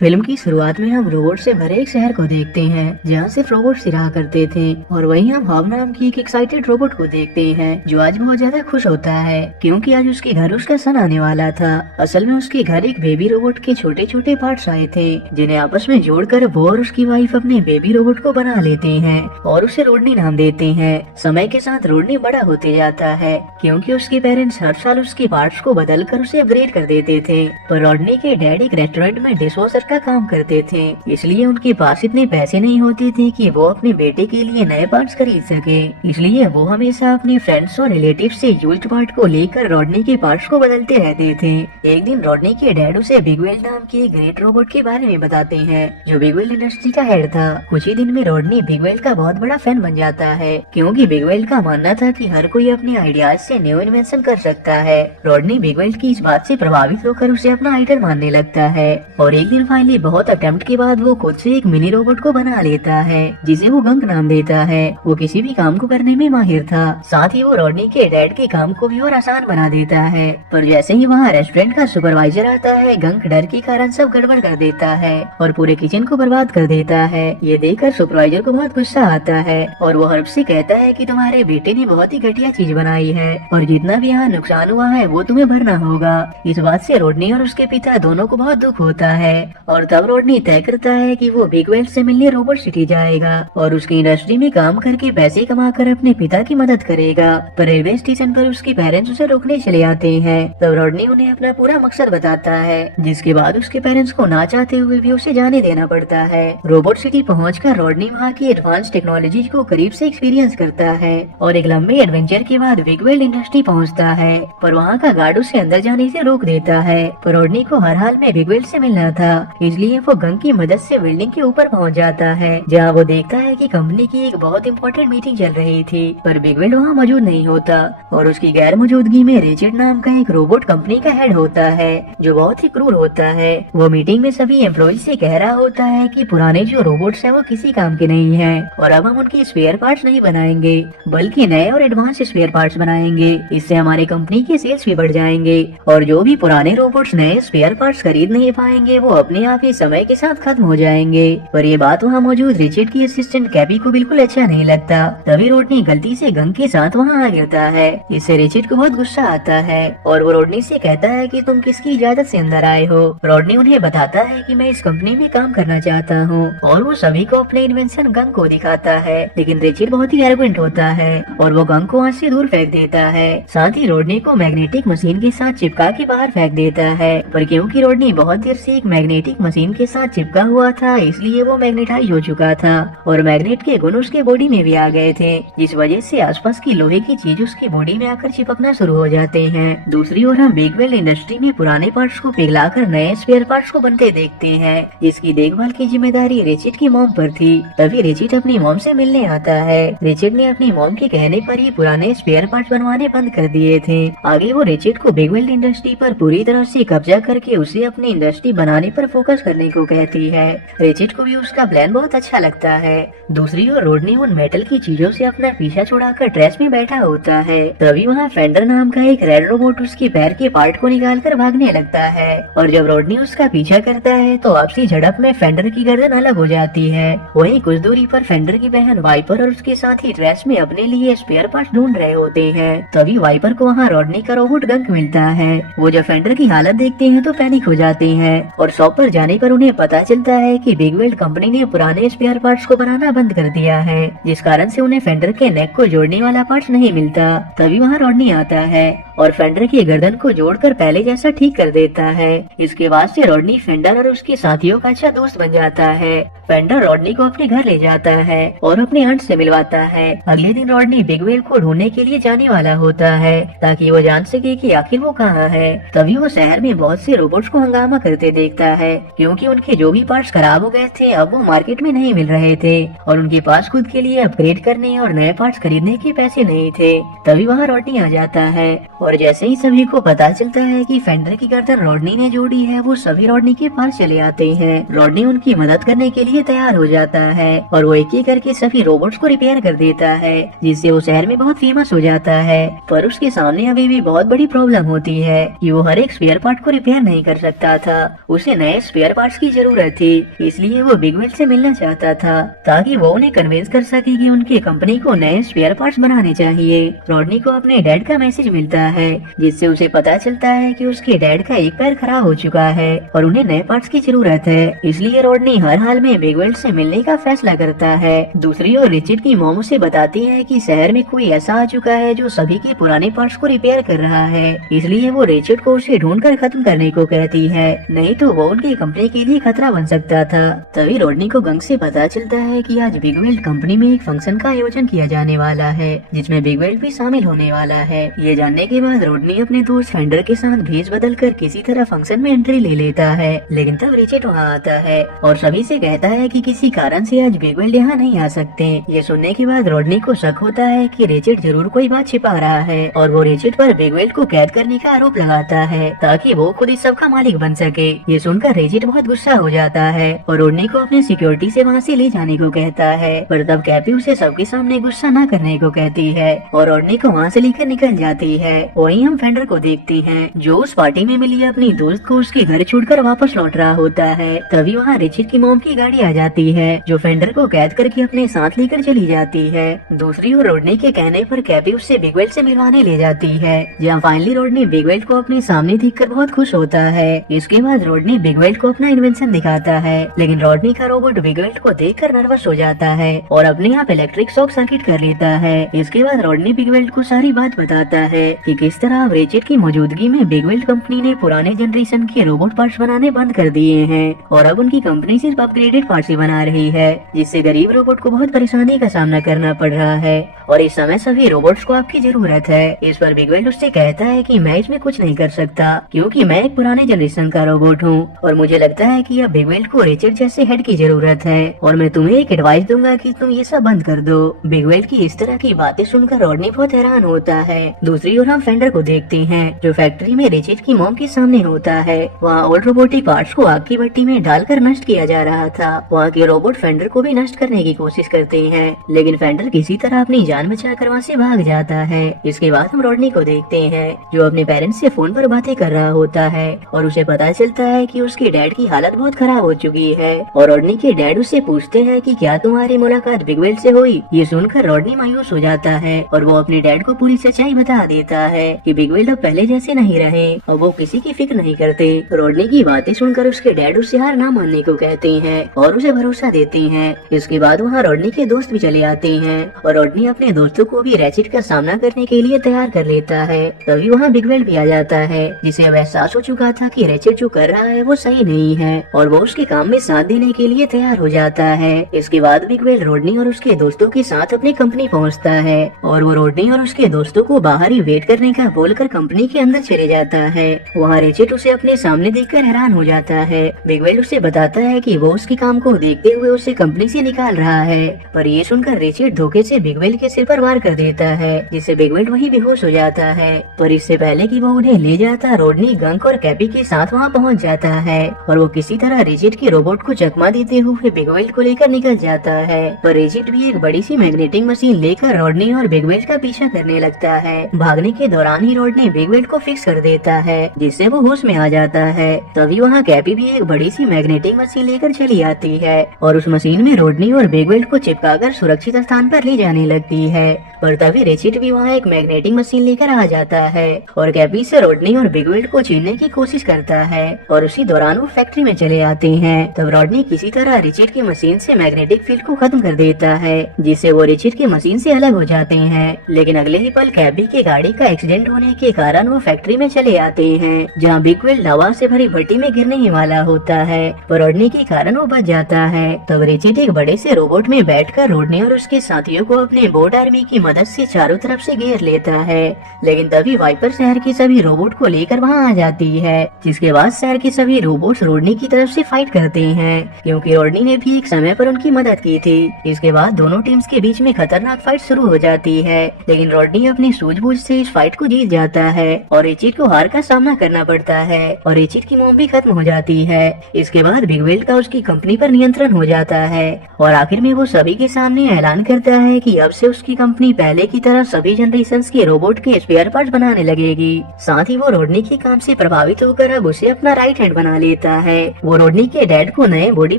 Film की शुरुआत में हम रोबोट से भरे एक शहर को देखते हैं जहाँ सिर्फ रोबोट ही रहा करते थे। और वहीं हम हब नाम की एक एक्साइटेड रोबोट को देखते हैं जो आज बहुत ज्यादा खुश होता है क्योंकि आज उसके घर उसका सन आने वाला था। असल में उसके घर एक बेबी रोबोट के छोटे छोटे पार्ट्स आए थे जिन्हें आपस में जोड़कर वो और उसकी वाइफ अपने बेबी रोबोट को बना लेते हैं और उसे रोडनी नाम देते हैं। समय के साथ रोडनी बड़ा होते जाता है क्योंकि उसके पेरेंट्स हर साल उसके पार्ट्स को बदल कर उसे अपग्रेड कर देते थे। पर रोडनी के डैड एक रेस्टोरेंट में डिशवॉशर का काम करते थे, इसलिए उनके पास इतने पैसे नहीं होते थे कि वो अपने बेटे के लिए नए पार्ट्स खरीद सके। इसलिए वो हमेशा अपने फ्रेंड्स और रिलेटिव्स से यूज्ड पार्ट को लेकर रॉडनी के पार्ट्स को बदलते रहते थे। एक दिन रॉडनी के डैड उसे बिगवेल नाम के एक ग्रेट रोबोट के बारे में बताते हैं जो बिगवेल इंडस्ट्री का हेड था। कुछ ही दिन में रॉडनी बिगवेल का बहुत बड़ा फैन बन जाता है क्योंकि बिगवेल का मानना था कि हर कोई अपने आइडियाज से न्यू इन्वेंशन कर सकता है। रॉडनी बिगवेल की इस बात से प्रभावित होकर उसे अपना आइडल मानने लगता है और एक दिन फाइनली बहुत अटेम्प्ट के बाद वो खुद से एक मिनी रोबोट को बना लेता है जिसे वो गंक नाम देता है। वो किसी भी काम को करने में माहिर था, साथ ही वो रॉडनी के डैड के काम को भी और आसान बना देता है। पर जैसे ही वहाँ रेस्टोरेंट का सुपरवाइजर आता है, गंक डर के कारण सब गड़बड़ कर देता है और पूरे किचन को बर्बाद कर देता है। ये देखकर सुपरवाइजर को बहुत गुस्सा आता है और वो हर्ब से कहता है कि तुम्हारे बेटे ने बहुत ही घटिया चीज बनाई है और जितना भी यहाँ नुकसान हुआ है वो तुम्हें भरना होगा। इस बात से रॉडनी और उसके पिता दोनों को बहुत दुख होता है और तब रॉडनी तय करता है कि वो बिगवेल से मिलने रोबोट सिटी जाएगा और उसकी इंडस्ट्री में काम करके पैसे कमाकर अपने पिता की मदद करेगा। पर रेलवे स्टेशन पर उसके पेरेंट्स उसे रोकने चले आते हैं। तब रॉडनी उन्हें अपना पूरा मकसद बताता है जिसके बाद उसके पेरेंट्स को ना चाहते हुए भी उसे जाने देना पड़ता है। रोबोट सिटी पहुंचकर रॉडनी वहाँ की एडवांस टेक्नोलॉजी को करीब से एक्सपीरियंस करता है और एक लंबे एडवेंचर के बाद बिगवेल इंडस्ट्री पहुँचता है। पर वहाँ का गार्ड उसे अंदर जाने से रोक देता है। पर रॉडनी को हर हाल में बिगवेल से मिलना था, इसलिए वो गन की मदद से बिल्डिंग के ऊपर पहुंच जाता है जहां वो देखता है कि कंपनी की एक बहुत इंपॉर्टेंट मीटिंग चल रही थी। पर बिगवेल वहां मौजूद नहीं होता और उसकी गैर मौजूदगी में रिचर्ड नाम का एक रोबोट कंपनी का हेड होता है जो बहुत ही क्रूर होता है। वो मीटिंग में सभी एम्प्लॉय से कह रहा होता है कि पुराने जो रोबोट्स हैं वो किसी काम के नहीं हैं और अब हम उनके स्पेयर पार्ट्स नहीं बनाएंगे बल्कि नए और एडवांस स्पेयर पार्ट्स बनाएंगे। इससे हमारे कंपनी के सेल्स भी बढ़ जाएंगे और जो भी पुराने रोबोट्स नए स्पेयर पार्ट्स खरीद नहीं पाएंगे वो अपने आप ही समय के साथ खत्म हो जाएंगे। पर ये बात वहाँ मौजूद रिचर्ड की असिस्टेंट कैबी को बिल्कुल अच्छा नहीं लगता। तभी रोडनी गलती से गन के साथ वहाँ आ गिरता है। इससे रिचर्ड को बहुत गुस्सा आता है और वो रोडनी से कहता है कि तुम किसकी इजाजत से अंदर आए हो। रोडनी उन्हें बताता है कि मैं इस कंपनी में काम करना चाहता हूँ और वो सभी को अपने इन्वेंशन गन को दिखाता है। लेकिन रिचर्ड बहुत ही एरोगेंट होता है और वो गन को वहाँ से दूर फेंक देता है। साथ ही रोडनी को मैग्नेटिक मशीन के साथ चिपका के बाहर फेंक देता है। पर क्योंकि रोडनी बहुत देर से एक मैग्नेटिक मशीन के साथ चिपका हुआ था इसलिए वो मैग्नेटाइज हो चुका था और मैग्नेट के गुण उसके बॉडी में भी आ गए थे, जिस वजह से आसपास की लोहे की चीज उसकी बॉडी में आकर चिपकना शुरू हो जाते हैं। दूसरी ओर हम बिगवेल इंडस्ट्री में पुराने पार्ट्स को पिघलाकर नए स्पेयर पार्ट्स को बनते देखते हैं जिसकी देखभाल की जिम्मेदारी रिचर्ड की मॉम पर थी। तभी रिचर्ड अपनी मॉम से मिलने आता है। रिचर्ड ने अपनी मॉम के कहने पर ही पुराने स्पेयर पार्ट्स बनवाने बंद कर दिए थे। आगे वो रिचर्ड को बिगवेल इंडस्ट्री पर पूरी तरह से कब्जा करके उसे अपनी इंडस्ट्री बनाने पर फोकस करने को कहती है। रिचर्ड को भी उसका प्लान बहुत अच्छा लगता है। दूसरी ओर रोडनी उन मेटल की चीजों से अपना पीछा छुड़ाकर ट्रेस में बैठा होता है। तभी वहाँ फेंडर नाम का एक रेड रोबोट उसके पैर के पार्ट को निकालकर भागने लगता है और जब रोडनी उसका पीछा करता है तो आपसी झड़प में फेंडर की गर्दन अलग हो जाती है। वहीं कुछ दूरी पर फेंडर की बहन वाइपर और उसके साथ ही ट्रेस में अपने लिए स्पेयर पार्ट ढूंढ रहे होते हैं। तभी वाइपर को वहाँ रोडनी का रोबोट गंक मिलता है। वो जब फेंडर की हालत देखते हैं तो पैनिक हो जाते हैं और शॉप पर जाने पर उन्हें पता चलता है कि बिगवेल कंपनी ने पुराने स्पेयर पार्ट्स को बनाना बंद कर दिया है, जिस कारण से उन्हें फेंडर के नेक को जोड़ने वाला पार्ट्स नहीं मिलता। तभी वहाँ रॉडनी आता है और फेंडर की गर्दन को जोड़कर पहले जैसा ठीक कर देता है। इसके बाद से रॉडनी फेंडर और उसके साथियों का अच्छा दोस्त बन जाता है। फेंडर रॉडनी को अपने घर ले जाता है और अपने आंट से मिलवाता है। अगले दिन रॉडनी बिगवेल को ढूंढने के लिए जाने वाला होता है ताकि वो जान सके कि आखिर वो कहाँ है। तभी वो शहर में बहुत से रोबोट्स को हंगामा करते देखता है क्योंकि उनके जो भी पार्ट्स खराब हो गए थे अब वो मार्केट में नहीं मिल रहे थे और उनके पास खुद के लिए अपग्रेड करने और नए पार्ट्स खरीदने के पैसे नहीं थे। तभी वहाँ रॉडनी आ जाता है और जैसे ही सभी को पता चलता है कि फेंडर की गर्दन रॉडनी ने जोड़ी है वो सभी रॉडनी के पास चले आते हैं। रॉडनी उनकी मदद करने के लिए तैयार हो जाता है और वो एक एक करके सभी रोबोट्स को रिपेयर कर देता है जिससे वो शहर में बहुत फेमस हो जाता है। पर उसके सामने अभी भी बहुत बड़ी प्रॉब्लम होती है कि वो हर एक स्पेयर पार्ट को रिपेयर नहीं कर सकता था। उसे नए स्पेयर पार्ट्स की जरूरत थी, इसलिए वो बिग वेल से मिलना चाहता था ताकि वो उन्हें कन्विंस कर सके कि उनकी कंपनी को नए स्पेयर पार्ट्स बनाने चाहिए। रॉडनी को अपने डैड का मैसेज मिलता है जिससे उसे पता चलता है कि उसके डैड का एक पैर खराब हो चुका है और उन्हें नए पार्ट्स की जरूरत है, इसलिए रॉडनी हर हाल में बिग वेल से मिलने का फैसला करता है। दूसरी ओर रिचर्ड की मॉम उसे बताती है कि शहर में कोई ऐसा आ चुका है जो सभी के पुराने पार्ट्स को रिपेयर कर रहा है, इसलिए वो रिचर्ड को उसे ढूंढकर खत्म करने को कहती है, नहीं तो वो उनकी कंपनी के लिए खतरा बन सकता था। तभी रॉडनी को गंग से पता चलता है कि आज बिग वेल कंपनी में एक फंक्शन का आयोजन किया जाने वाला है जिसमें बिग वेल भी शामिल होने वाला है। ये जानने के बाद रॉडनी अपने दोस्त फेंडर के साथ भेष बदल कर किसी तरह फंक्शन में एंट्री ले लेता है, लेकिन तब रिचर्ड वहाँ आता है और सभी से कहता है कि किसी कारण से आज बिग वेल यहाँ नहीं आ सकते। ये सुनने के बाद रॉडनी को शक होता है कि रिचर्ड जरूर कोई बात छिपा रहा है और वो रिचर्ड पर बिग वेल को कैद करने का आरोप लगाता है ताकि वो खुद इस सब का मालिक बन सके। ये सुनकर रिचर्ड बहुत गुस्सा हो जाता है और रॉडनी को अपने सिक्योरिटी से वहाँ से ले जाने को कहता है, पर तब कैपी उसे सबके सामने गुस्सा न करने को कहती है और रॉडनी को वहाँ से लेकर निकल जाती है। वहीं हम फेंडर को देखते हैं जो उस पार्टी में मिली अपनी दोस्त को उसके घर छोड़कर वापस लौट रहा होता है। तभी वहाँ रिचर्ड की मॉम की गाड़ी आ जाती है जो फेंडर को कैद करके अपने साथ लेकर चली जाती है। दूसरी ओर रॉडनी के कहने पर कैपी उससे बिग वेल से मिलवाने ले जाती है, जहाँ फाइनली रॉडनी बिग वेल को अपने सामने देखकर बहुत खुश होता है। इसके बाद रॉडनी बिग वेल को अपना इन्वेंशन दिखाता है, लेकिन रॉडनी का रोबोट बिग वेल को देखकर नर्वस हो जाता है और अपने आप इलेक्ट्रिक शॉक सर्किट कर लेता है। इसके बाद रॉडनी बिग वेल को सारी बात बताता है कि किस तरह रिचर्ड की मौजूदगी में बिग वेल कंपनी ने पुराने जनरेशन के रोबोट पार्ट्स बनाने बंद कर दिए हैं और अब उनकी कंपनी सिर्फ अपग्रेडेड पार्ट्स ही बना रही है, जिससे गरीब रोबोट को बहुत परेशानी का सामना करना पड़ रहा है और इस समय सभी रोबोट्स को आपकी जरूरत है। इस पर बिग वेल उससे कहता है कि मैं इसमें कुछ नहीं कर सकता क्योंकि मैं एक पुराने जनरेशन का रोबोट हूँ और मुझे लगता है कि अब बिग वेल को रिचर्ड जैसे हेड की जरूरत है और मैं तुम्हें एक एडवाइस दूंगा कि तुम ये सब बंद कर दो। बिग वेल की इस तरह की बातें सुनकर रॉडनी बहुत हैरान होता है। दूसरी ओर हम फेंडर को देखते हैं जो फैक्ट्री में रिचर्ड की मॉम के सामने होता है। वहाँ ओल्ड रोबोटिक पार्ट्स को आग की भट्टी में डालकर नष्ट किया जा रहा था। वहाँ के रोबोट फेंडर को भी नष्ट करने की कोशिश करते हैं, लेकिन फेंडर किसी तरह अपनी जान बचाकर वहाँ से भाग जाता है। इसके बाद हम रॉडनी को देखते हैं जो अपने पेरेंट्स से फोन पर बातें कर रहा होता है और उसे पता चलता है कि उसके डैड की हालत बहुत खराब हो चुकी है और रॉडनी के डैड उससे पूछते हैं कि क्या तुम्हारी मुलाकात बिग वेल से हुई। ये सुनकर रॉडनी मायूस हो जाता है और वो अपने डैड को पूरी सच्चाई बता देता है कि बिग वेल अब पहले जैसे नहीं रहे और वो किसी की फिक्र नहीं करते। रॉडनी की बातें सुनकर उसके डैड उससे हार ना मानने को कहते हैं और उसे भरोसा देते हैं। इसके बाद वहाँ रॉडनी के दोस्त भी चले आते हैं और रॉडनी अपने दोस्तों को भी रैचेट का सामना करने के लिए तैयार कर लेता है। तभी वहाँ बिग वेल भी आ जाता है जिसे अब एहसास हो चुका था कि रैचेट जो कर रहा है वो सही नहीं है और वो उसके काम में साथ देने के लिए तैयार हो जाता है। इसके बाद बिग वेल रॉडनी और उसके दोस्तों के साथ अपनी कंपनी पहुँचता है और वो रॉडनी और उसके दोस्तों को बाहर ही वेट करने का बोलकर कंपनी के अंदर चले जाता है। वहाँ रैचेट उसे अपने सामने देखकर हैरान हो जाता है। बिग वेल उसे बताता है कि वो उसके काम को देखते हुए उसे कंपनी से निकाल रहा है, पर ये सुनकर रैचेट धोखे से बिग वेल के सिर पर वार कर देता है जिससे बिग वेल वहीं बेहोश हो जाता है। पर इससे पहले कि वो उन्हें ले जाता, रॉडनी गंक और कैपी के साथ वहाँ पहुँच जाता है और वो किसी तरह रैचेट के रोबोट को चकमा देते हुए बिग वेल को लेकर निकल जाता है। पर रैचेट भी एक बड़ी सी मैग्नेटिक मशीन लेकर रॉडनी और बिग वेल का पीछा करने लगता है। भागने के दौरान ही रॉडनी बिग वेल को फिक्स कर देता है जिससे वो होश में आ जाता है। तभी वहाँ कैपी भी एक बड़ी सी मैग्नेटिक मशीन लेकर चली आती है और उस मशीन में रॉडनी और बिग वेल को चिपकाकर सुरक्षित स्थान पर ले जाने लगती है। पर तभी रैचेट भी वहाँ एक मैग्नेटिक मशीन लेकर आ जाता है और कैपी से रॉडनी और बिग वेल को छीनने की कोशिश करता है और उसी दौरान वो फैक्ट्री में चले आते हैं। तब रॉडनी किसी तरह रैचेट की मशीन से मैग्नेटिक फील्ड को खत्म कर देता है जिससे वो रैचेट की मशीन से अलग हो जाते हैं। लेकिन अगले ही पल कैपी के गाड़ी का एक्सीडेंट होने के कारण वो फैक्ट्री में चले आते हैं जहाँ बिग वेल लवा से भरी भट्टी में गिरने ही वाला होता है, पर रॉडनी के कारण वो बच जाता है। तब रैचेट एक बड़े से रोबोट में बैठकर रॉडनी और उसके साथियों को अपने बोट आर्मी की मदद से चारों तरफ से घेर लेता है। लेकिन तभी वाइपर शहर के सभी रोबोट को लेकर वहाँ आ जाती है, जिसके बाद शहर के सभी रोबोट्स रॉडनी की तरफ से फाइट करते हैं क्योंकि रॉडनी ने भी एक समय पर उनकी मदद की थी। इसके बाद दोनों टीम्स के बीच में खतरनाक फाइट शुरू हो जाती है, लेकिन रॉडनी अपनी सूझबूझ से इस फाइट को जीत जाता है और रैचेट को हार का सामना करना पड़ता है और रैचेट की मॉम भी खत्म हो जाती है। इसके बाद बिग वेल का उसकी कंपनी पर नियंत्रण हो जाता है और आखिर में वो सभी के सामने ऐलान करता है कि अब से उसकी कंपनी पहले की तरह सभी जनरेशंस के रोबोट के स्पेयर पार्ट्स बनाने लगेगी। साथ ही वो रॉडनी के काम से प्रभावित होकर अब उसे अपना राइट हैंड बना ले देता है। वो रोडनी के डैड को नए बॉडी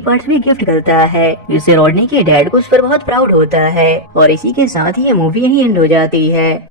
पार्ट्स भी गिफ्ट करता है, जिससे रोडनी के डैड को उस पर बहुत प्राउड होता है। और इसी के साथ ही ये मूवी यही एंड हो जाती है।